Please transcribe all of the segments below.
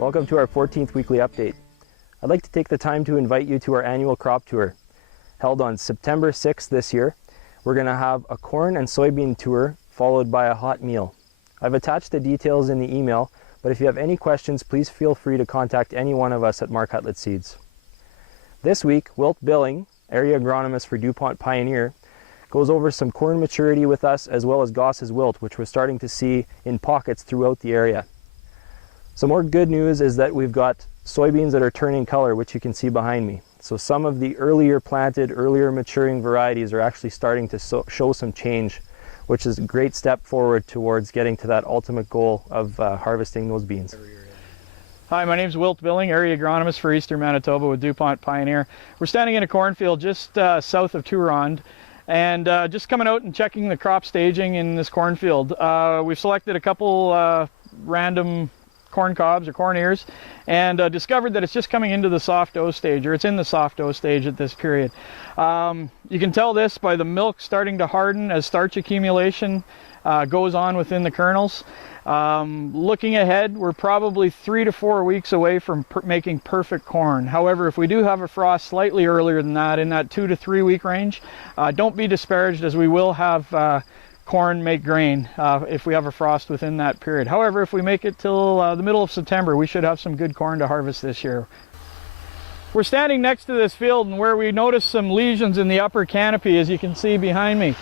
Welcome to our 14th weekly update. I'd like to take the time to invite you to our annual crop tour. Held on September 6th this year, we're going to have a corn and soybean tour followed by a hot meal. I've attached the details in the email, but if you have any questions, please feel free to contact any one of us at Mark Hutlett Seeds. This week, Wilt Billing, area agronomist for DuPont Pioneer, goes over some corn maturity with us as well as Gosss Wilt, which we're starting to see in pockets throughout the area. Some more good news is that we've got soybeans that are turning color, which you can see behind me. So some of the earlier planted, earlier maturing varieties are actually starting to show some change, which is a great step forward towards getting to that ultimate goal of harvesting those beans. Hi, my name is Wilt Billing, area agronomist for Eastern Manitoba with DuPont Pioneer. We're standing in a cornfield just south of Turand, and just coming out and checking the crop staging in this cornfield. We've selected a couple random corn cobs or corn ears and discovered that it's just coming into the soft dough stage, or it's in the soft dough stage at this period. You can tell this by the milk starting to harden as starch accumulation goes on within the kernels. Looking ahead, we're probably 3 to 4 weeks away from making perfect corn. However, if we do have a frost slightly earlier than that, in that 2 to 3 week range, don't be disparaged, as we will have corn make grain if we have a frost within that period. However, if we make it till the middle of September, we should have some good corn to harvest this year. We're standing next to this field, and where we noticed some lesions in the upper canopy, as you can see behind me.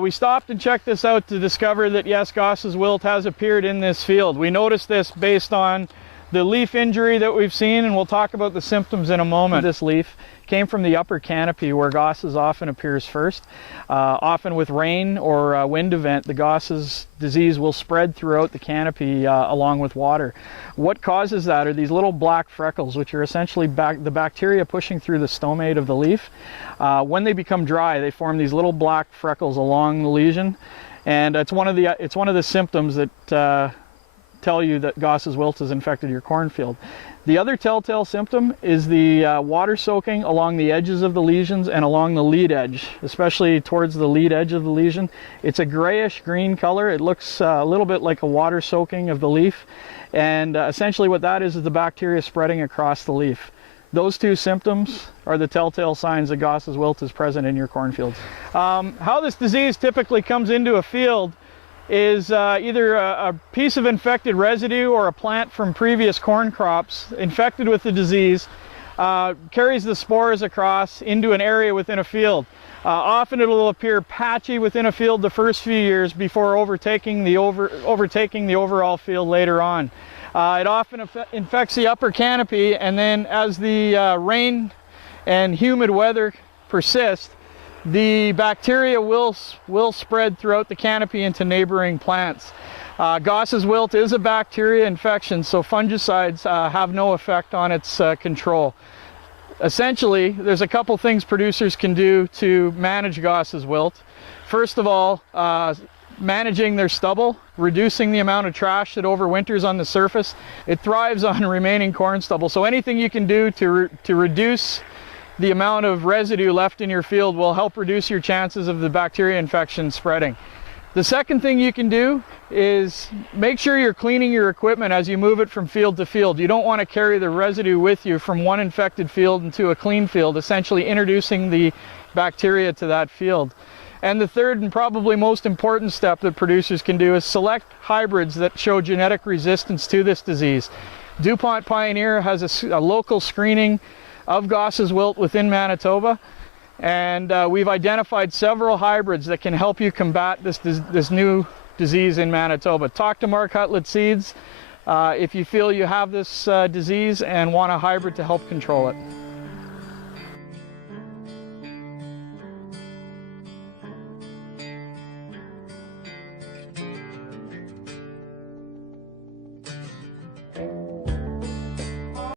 We stopped and checked this out to discover that yes, Gosss Wilt has appeared in this field. We noticed this based on the leaf injury that we've seen, and we'll talk about the symptoms in a moment. This leaf came from the upper canopy, where Gosss often appears first. Often with rain or a wind event, the Gosss disease will spread throughout the canopy along with water. What causes that are these little black freckles, which are essentially the bacteria pushing through the stomate of the leaf. When they become dry, they form these little black freckles along the lesion, and it's one of the symptoms that tell you that Gosss Wilt has infected your cornfield. The other telltale symptom is the water soaking along the edges of the lesions and along the lead edge, especially towards the lead edge of the lesion. It's a grayish green color. It looks a little bit like a water soaking of the leaf, and essentially what that is the bacteria spreading across the leaf. Those two symptoms are the telltale signs that Gosss Wilt is present in your cornfields. How this disease typically comes into a field is either a piece of infected residue or a plant from previous corn crops infected with the disease carries the spores across into an area within a field. Often it will appear patchy within a field the first few years before overtaking the overall field later on. It often infects the upper canopy, and then as the rain and humid weather persist, the bacteria will spread throughout the canopy into neighboring plants. Gosss Wilt is a bacteria infection, so fungicides have no effect on its control. Essentially, there's a couple things producers can do to manage Gosss Wilt. First of all, managing their stubble, reducing the amount of trash that overwinters on the surface. It thrives on remaining corn stubble, so anything you can do to reduce the amount of residue left in your field will help reduce your chances of the bacteria infection spreading. The second thing you can do is make sure you're cleaning your equipment as you move it from field to field. You don't want to carry the residue with you from one infected field into a clean field, essentially introducing the bacteria to that field. And the third and probably most important step that producers can do is select hybrids that show genetic resistance to this disease. DuPont Pioneer has a local screening of Gosss Wilt within Manitoba, and we've identified several hybrids that can help you combat this new disease in Manitoba. Talk to Mark Hutlett Seeds if you feel you have this disease and want a hybrid to help control it.